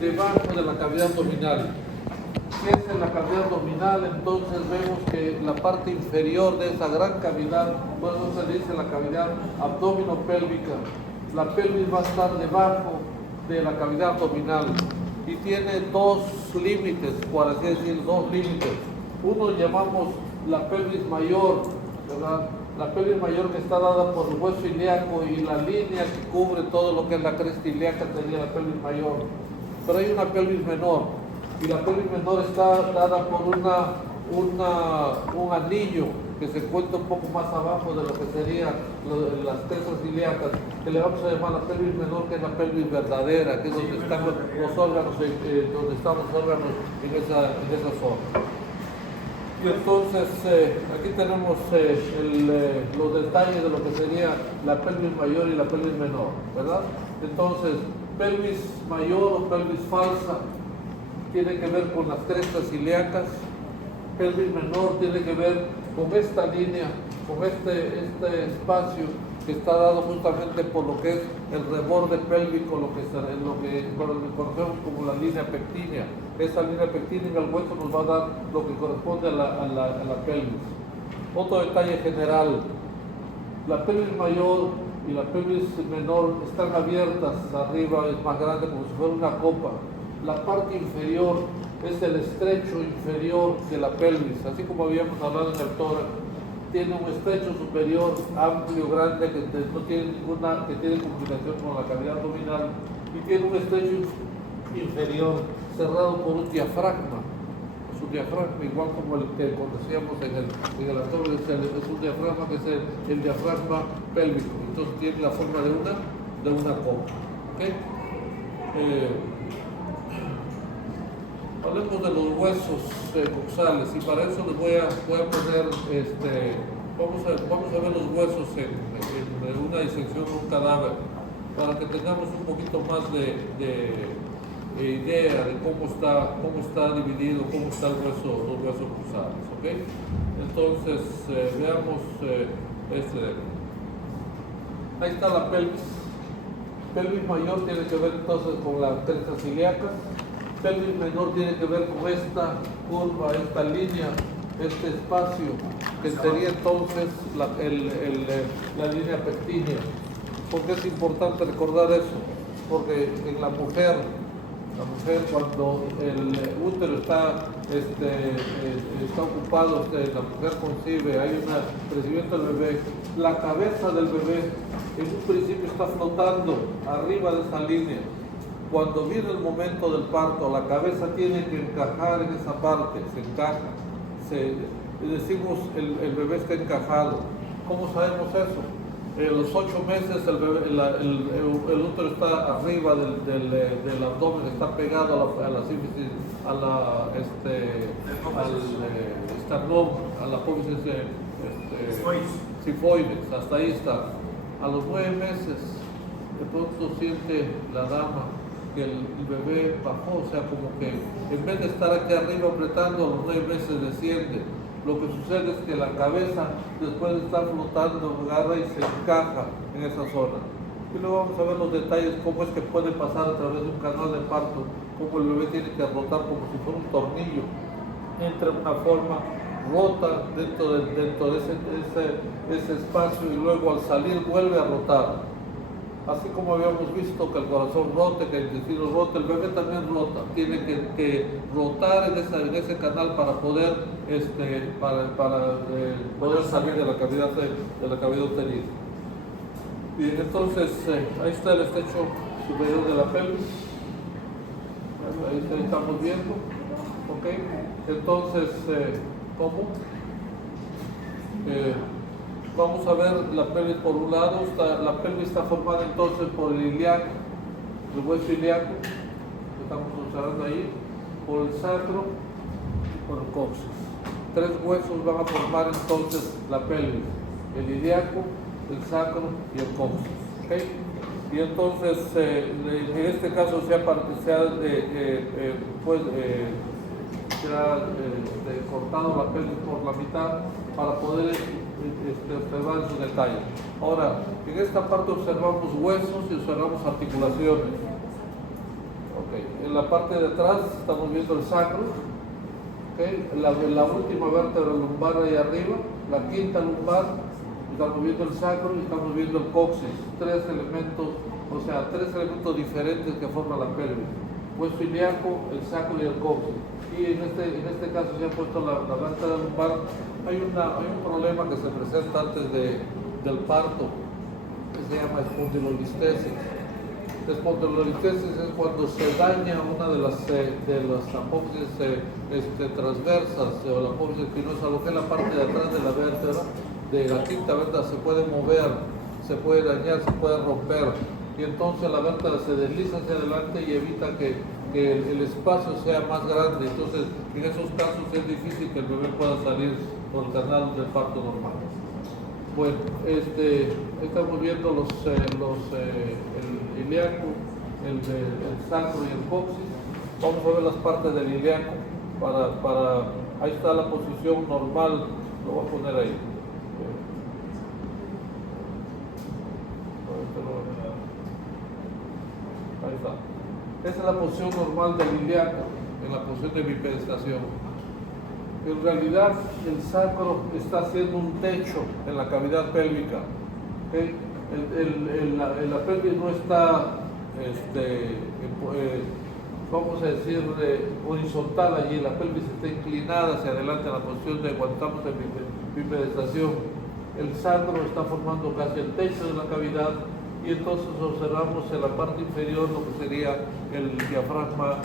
debajo de la cavidad abdominal. Si es en la cavidad abdominal, entonces vemos que la parte inferior de esa gran cavidad, por eso se dice la cavidad abdominopélvica, la pelvis va a estar debajo de la cavidad abdominal y tiene dos límites, por así decir, dos límites. Uno llamamos la pelvis mayor, ¿verdad? La pelvis mayor que está dada por el hueso ilíaco y la línea que cubre todo lo que es la cresta ilíaca sería la pelvis mayor. Pero hay una pelvis menor y la pelvis menor está dada por un anillo que se encuentra un poco más abajo de lo que serían las crestas ilíacas, que le vamos a llamar la pelvis menor, que es la pelvis verdadera, que es donde están los órganos, donde están los órganos en esa zona. Y entonces aquí tenemos los detalles de lo que sería la pelvis mayor y la pelvis menor, ¿verdad? Entonces, pelvis mayor o pelvis falsa tiene que ver con las crestas ilíacas, pelvis menor tiene que ver con esta línea, con este espacio que está dado justamente por lo que es el reborde pélvico, lo que conocemos como la línea pectínea. Esa línea pectínea en el hueso nos va a dar lo que corresponde a la pelvis. Otro detalle general, la pelvis mayor y la pelvis menor están abiertas arriba, es más grande como si fuera una copa. La parte inferior es el estrecho inferior de la pelvis, así como habíamos hablado en el tórax. Tiene un estrecho superior amplio, grande, que no tiene que tiene comunicación con la cavidad abdominal, y tiene un estrecho inferior cerrado por un diafragma. Es un diafragma igual como el que conocíamos en el abdomen, es un diafragma que es el diafragma pélvico. Entonces tiene la forma de una copa. ¿Okay? Hablemos de los huesos coxales y para eso les voy a poner, vamos a ver los huesos en una disección de un cadáver para que tengamos un poquito más de idea de cómo está dividido, cómo están los huesos coxales, ¿ok? Entonces veamos ahí está la pelvis. Pelvis mayor tiene que ver entonces con las crestas ilíacas. Pelvis menor tiene que ver con esta curva, esta línea, este espacio, que sería entonces la línea pectínea. ¿Por qué es importante recordar eso? Porque en la mujer cuando el útero está ocupado, la mujer concibe, hay un crecimiento del bebé, la cabeza del bebé en un principio está flotando arriba de esa línea. Cuando viene el momento del parto, la cabeza tiene que encajar en esa parte, se encaja. Decimos el bebé está encajado. ¿Cómo sabemos eso? En los 8 meses el útero está arriba del abdomen, está pegado a la sífisis, al esternón, a la apófisis sifoides, hasta ahí está. A los 9 meses, de pronto siente la dama que el bebé bajó, o sea, como que en vez de estar aquí arriba apretando, a los 9 meses desciende. Lo que sucede es que la cabeza, después de estar flotando, agarra y se encaja en esa zona. Y luego vamos a ver los detalles, cómo es que puede pasar a través de un canal de parto, cómo el bebé tiene que rotar como si fuera un tornillo. Entra en una forma, rota dentro de ese espacio y luego al salir vuelve a rotar. Así como habíamos visto que el corazón rote, que el intestino rote, el bebé también rota. Tiene que rotar en ese canal para poder, poder salir de la cavidad uterina. Bien, entonces ahí está el estrecho superior de la pelvis. Ahí estamos viendo. ¿Ok? Entonces, ¿cómo? Vamos a ver la pelvis por un lado. La pelvis está formada entonces por el ilíaco, el hueso ilíaco, que estamos observando ahí, por el sacro y por el coxis. 3 huesos van a formar entonces la pelvis: el ilíaco, el sacro y el coxis. ¿Okay? Y entonces, en este caso se ha cortado la pelvis por la mitad para poder observar en su detalle. Ahora, en esta parte observamos huesos y observamos articulaciones. Okay. En la parte de atrás estamos viendo el sacro, okay. La última vértebra lumbar ahí arriba, la quinta lumbar, estamos viendo el sacro y estamos viendo el coxis, tres elementos diferentes que forman la pelvis: hueso ilíaco, el sacro y el coxis. Y en este caso se ha puesto la vértebra lumbar. Hay un problema que se presenta antes del parto, que se llama espondilolistesis. Espondilolistesis es cuando se daña una de las apófisis transversas o la apófisis espinosa, lo que es la parte de atrás de la vértebra, de la quinta vértebra, se puede mover, se puede dañar, se puede romper, y entonces la vértebra se desliza hacia adelante y evita que el espacio sea más grande. Entonces, en esos casos es difícil que el bebé pueda salir por el canal del parto normal. Bueno, estamos viendo el ilíaco, el sacro y el coxis. Vamos a ver las partes del ilíaco. Ahí está la posición normal, lo voy a poner ahí. Ahí está. Esa es la posición normal del ilíaco, en la posición de bipedestación. En realidad, el sacro está haciendo un techo en la cavidad pélvica. ¿Okay? La pelvis no está, vamos a decir, horizontal allí. La pelvis está inclinada hacia adelante en la posición de cuando estamos en bipedestación. El sacro está formando casi el techo de la cavidad, y entonces observamos en la parte inferior lo que sería el diafragma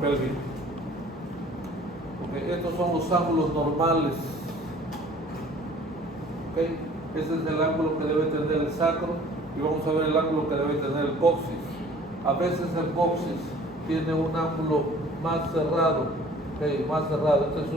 pélvico. Okay. Estos son los ángulos normales. Okay. Ese es el ángulo que debe tener el sacro, y vamos a ver el ángulo que debe tener el coxis. A veces el coxis tiene un ángulo más cerrado, okay, más cerrado. Este es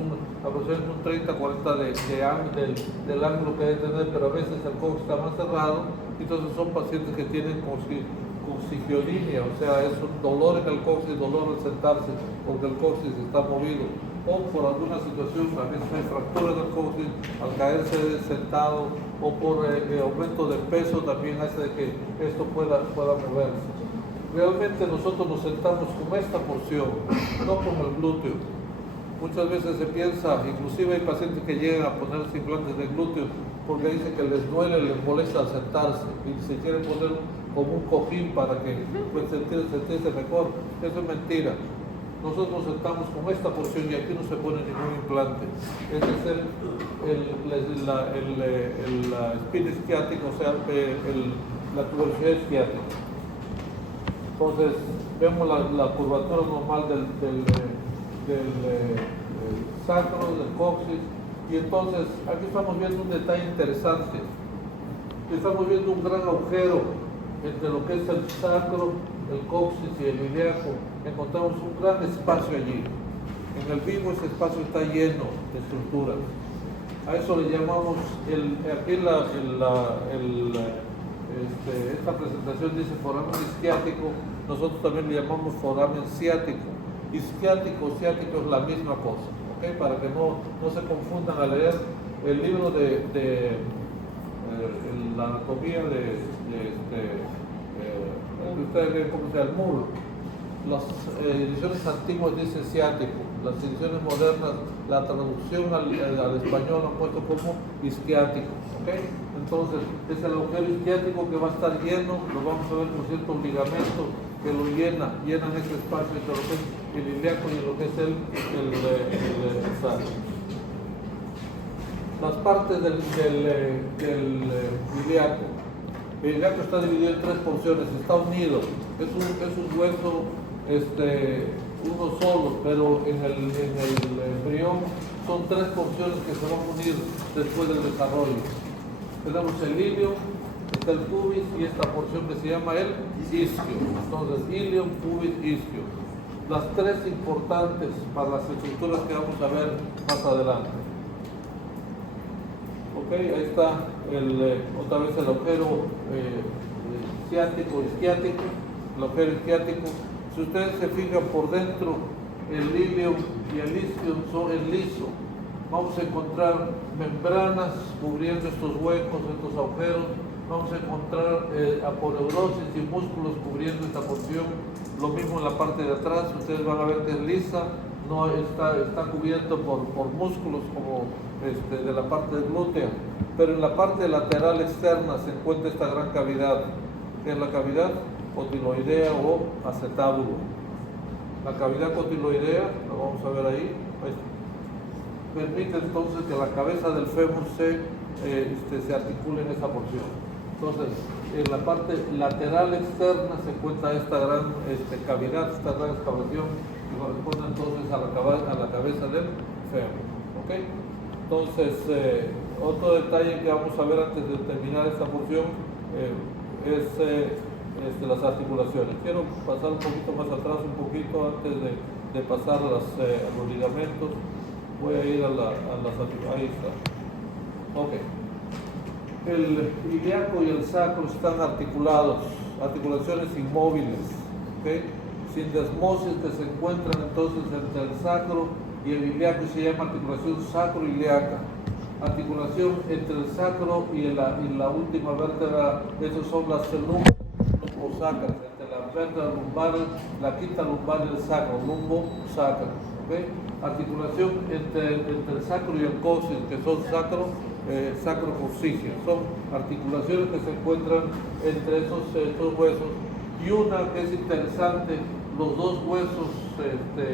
aproximadamente un 30-40 del ángulo que debe tener, pero a veces el coxis está más cerrado. Entonces son pacientes que tienen coxigionemia, o sea, es un dolor en el coxis, dolor al sentarse, porque el coxis está movido, o por alguna situación, a veces hay fractura del coxis al caerse sentado, o por aumento de peso también hace que esto pueda moverse. Realmente nosotros nos sentamos con esta porción, no con el glúteo. Muchas veces se piensa, inclusive hay pacientes que llegan a ponerse implantes de glúteo porque dicen que les duele, les molesta al sentarse y se quieren poner como un cojín para que pues, sentirse mejor. Eso es mentira. Nosotros nos sentamos con esta porción y aquí no se pone ningún implante. Este es el spine isquiático, o sea, la tuberosidad isquiática. Entonces, vemos la curvatura normal del sacro, del coxis, y entonces aquí estamos viendo un detalle interesante. Estamos viendo un gran agujero entre lo que es el sacro, el coxis y el ilíaco. Encontramos un gran espacio allí. En el vivo ese espacio está lleno de estructuras. A eso le llamamos, esta presentación dice foramen isquiático, nosotros también le llamamos foramen ciático. Isquiático, ciático es la misma cosa, ¿okay? Para que no se confundan al leer el libro de la anatomía ustedes ven cómo se llama el muro. Las ediciones antiguas dicen ciático, las ediciones modernas, la traducción al español han puesto como isquiático, ¿okay? Entonces, es el agujero isquiático que va a estar lleno, lo vamos a ver por ciertos ligamentos que lo llenan ese espacio entre lo que es el ilíaco y lo que es el sacro. Las partes del ilíaco. El ilíaco está dividido en tres porciones, está unido, es un hueso uno solo, pero en el embrión son tres porciones que se van a unir después del desarrollo. Tenemos el ilio, está el pubis y esta porción que se llama el isquio. Entonces, ilium, pubis, isquio. Las tres importantes para las estructuras que vamos a ver más adelante. Ok, ahí está otra vez el agujero ciático, isquiático, el agujero isquiático. Si ustedes se fijan por dentro, el ilium y el isquio son el liso. Vamos a encontrar membranas cubriendo estos huecos, estos agujeros. Vamos a encontrar aponeurosis y músculos cubriendo esta porción. Lo mismo en la parte de atrás, ustedes van a ver que es lisa, no está cubierto por músculos como de la parte glútea, pero en la parte lateral externa se encuentra esta gran cavidad, que es la cavidad cotiloidea o acetábulo. La cavidad cotiloidea, lo vamos a ver ahí, permite entonces que la cabeza del fémur se articule en esa porción. Entonces, en la parte lateral externa se encuentra esta gran cavidad, esta gran excavación que corresponde entonces a la cabeza del fémur. ¿Okay? Entonces, otro detalle que vamos a ver antes de terminar esta porción es las articulaciones. Quiero pasar un poquito más atrás, un poquito antes de pasar a los ligamentos. Voy a ir a las articulaciones. Ahí está. Ok. El ilíaco y el sacro están articulados, articulaciones inmóviles, ¿okay? Sindesmosis que se encuentran entonces entre el sacro y el ilíaco se llama articulación sacro-ilíaca. Articulación entre el sacro y la última vértebra, esas son las lumbosacras, entre la vértebra lumbar, la quinta lumbar y el sacro, lumbosacra, ¿okay? Articulación entre el sacro y el coxis, que son sacrocoxígeas, son articulaciones que se encuentran entre esos huesos, y una que es interesante, los dos huesos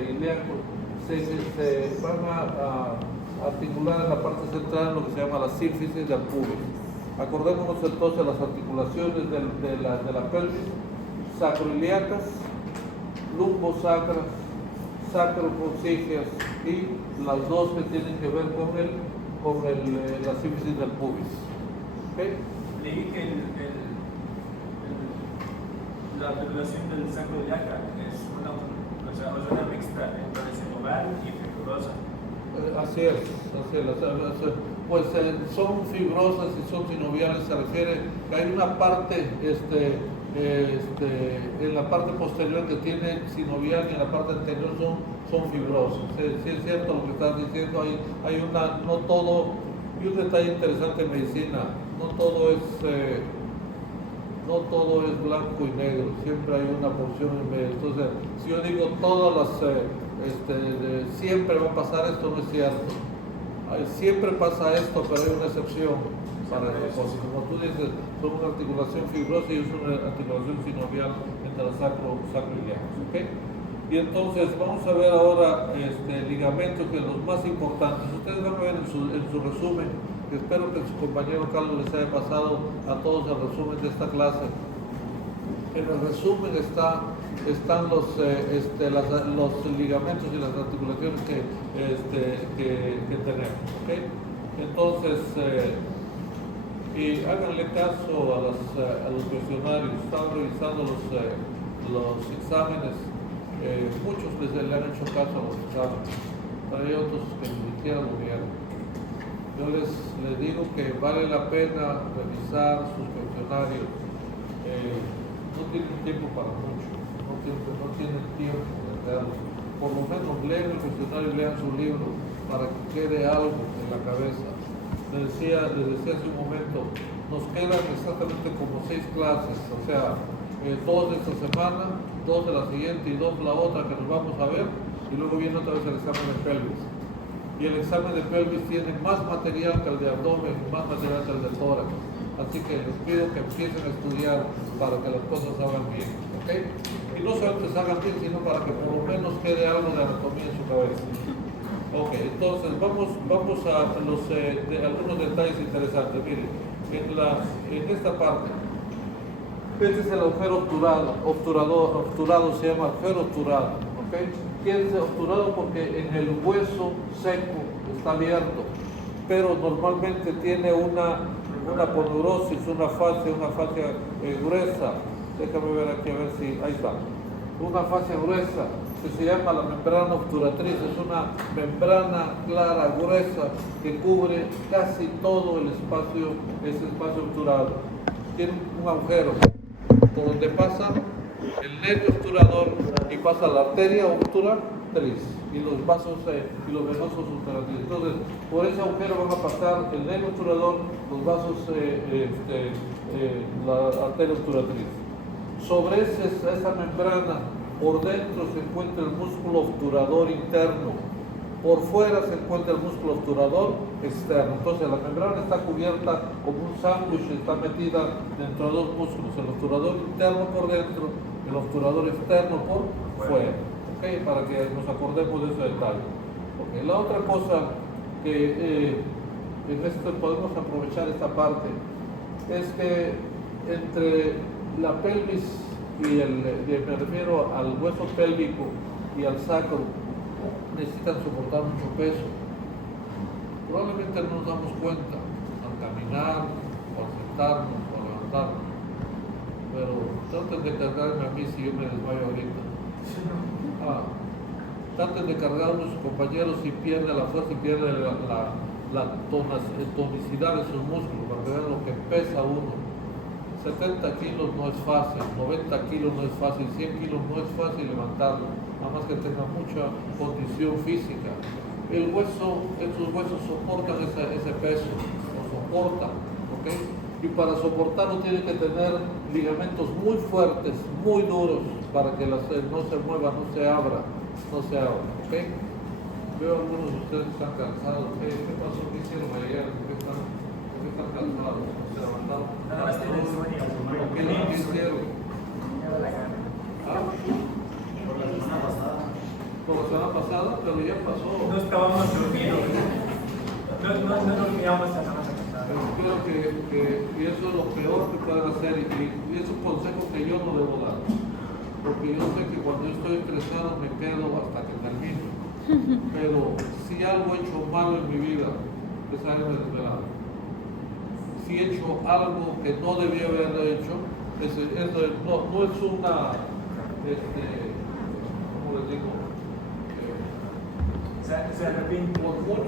ilíacos se van a articular en la parte central, lo que se llama la sínfisis del pubis. Acordémonos entonces las articulaciones de la pelvis: sacroiliacas, lumbosacras, sacrocoxígeas, y las dos que tienen que ver con la sínfisis del pubis. ¿Okay? Leí que la articulación del sacroiliaca es una mixta entre sinovial y fibrosa. Así es. Pues son fibrosas y son sinoviales. Se refiere que hay una parte en la parte posterior que tiene sinovial y en la parte anterior son fibrosas. Sí, es cierto lo que estás diciendo, no todo, y un detalle interesante en medicina, no todo es blanco y negro, siempre hay una porción en medio. Entonces, si yo digo siempre va a pasar esto, no es cierto. Siempre pasa esto, pero hay una excepción para eso, porque como tú dices, son una articulación fibrosa y es una articulación sinovial entre los sacroiliacos, ¿okay? Y entonces vamos a ver ahora ligamentos, que son los más importantes. Ustedes van a ver en su resumen, que espero que su compañero Carlos les haya pasado a todos el resumen de esta clase. En el resumen están los ligamentos y las articulaciones que tenemos, ¿okay? Entonces, y háganle caso a los cuestionarios. Están revisando los exámenes. Muchos le han hecho caso a los exámenes, pero hay otros que ni siquiera lo vieron. Yo les digo que vale la pena revisar sus cuestionarios. No tienen tiempo para mucho, no tienen tiempo de hacerlo. Por lo menos lean el cuestionario y lean su libro para que quede algo en la cabeza. Les decía hace un momento, nos quedan exactamente como 6 clases, o sea, 2 de esta semana, 2 de la siguiente y 2 la otra que nos vamos a ver, y luego viene otra vez el examen de pelvis. Y el examen de pelvis tiene más material que el de abdomen, más material que el de tórax. Así que les pido que empiecen a estudiar para que las cosas salgan bien, ¿ok? Y no solo que salgan bien, sino para que por lo menos quede algo de anatomía en su cabeza. Ok, entonces vamos a algunos detalles interesantes. Miren, en esta parte, este es el agujero obturado, se llama agujero obturado, ¿ok? Quiere ser obturado porque en el hueso seco está abierto, pero normalmente tiene una poneurosis, una fascia gruesa. Déjame ver aquí a ver si, ahí está. Una fascia gruesa que se llama la membrana obturatriz, es una membrana clara, gruesa, que cubre casi todo ese espacio obturado. Tiene un agujero por donde pasa el nervio obturador y pasa la arteria obturatriz y los vasos y los venosos obturatrices. Entonces, por ese agujero van a pasar el nervio obturador, los vasos, la arteria obturatriz. Sobre esa membrana Por dentro se encuentra el músculo obturador interno. Por fuera se encuentra el músculo obturador externo. Entonces la membrana está cubierta como un sándwich, está metida dentro de dos músculos, el obturador interno por dentro, el obturador externo por fuera. ¿Okay? Para que nos acordemos de ese detalle. Okay. La otra cosa que en esto podemos aprovechar esta parte es que entre la pelvis y me refiero al hueso pélvico y al sacro, necesitan soportar mucho peso. Probablemente no nos damos cuenta al caminar, o al sentarnos, o al levantarnos, pero traten de cargarme a mí si yo me desmayo ahorita. Traten de cargar a uno de sus compañeros si pierde la fuerza y pierde la tonicidad de sus músculos, para que vean lo que pesa uno. 70 kilos no es fácil, 90 kilos no es fácil, 100 kilos no es fácil levantarlo, nada más que tenga mucha condición física. El hueso, estos huesos soportan ese peso, lo soportan, ¿ok? Y para soportarlo tiene que tener ligamentos muy fuertes, muy duros, para que no se mueva, no se abra, ¿ok? Veo a algunos de ustedes que están cansados. ¿Qué pasó? ¿Qué hicieron ayer? ¿Por qué están cansados? ¿Se levantaron? Nada más tienen sueño. ¿Qué hicieron? Por la semana pasada. Por la semana pasada, pero ya pasó. No estábamos durmiendo. No dormíamos la semana pasada. Pero creo que y eso es lo peor que pueden hacer y es un consejo que yo no debo dar. Porque yo sé que cuando yo estoy estresado me quedo hasta que termino. Pero si algo he hecho malo en mi vida es haberme desvelado. Si he hecho algo que no debía haber hecho, no es una, ¿cómo les digo? Se arrepiente. Por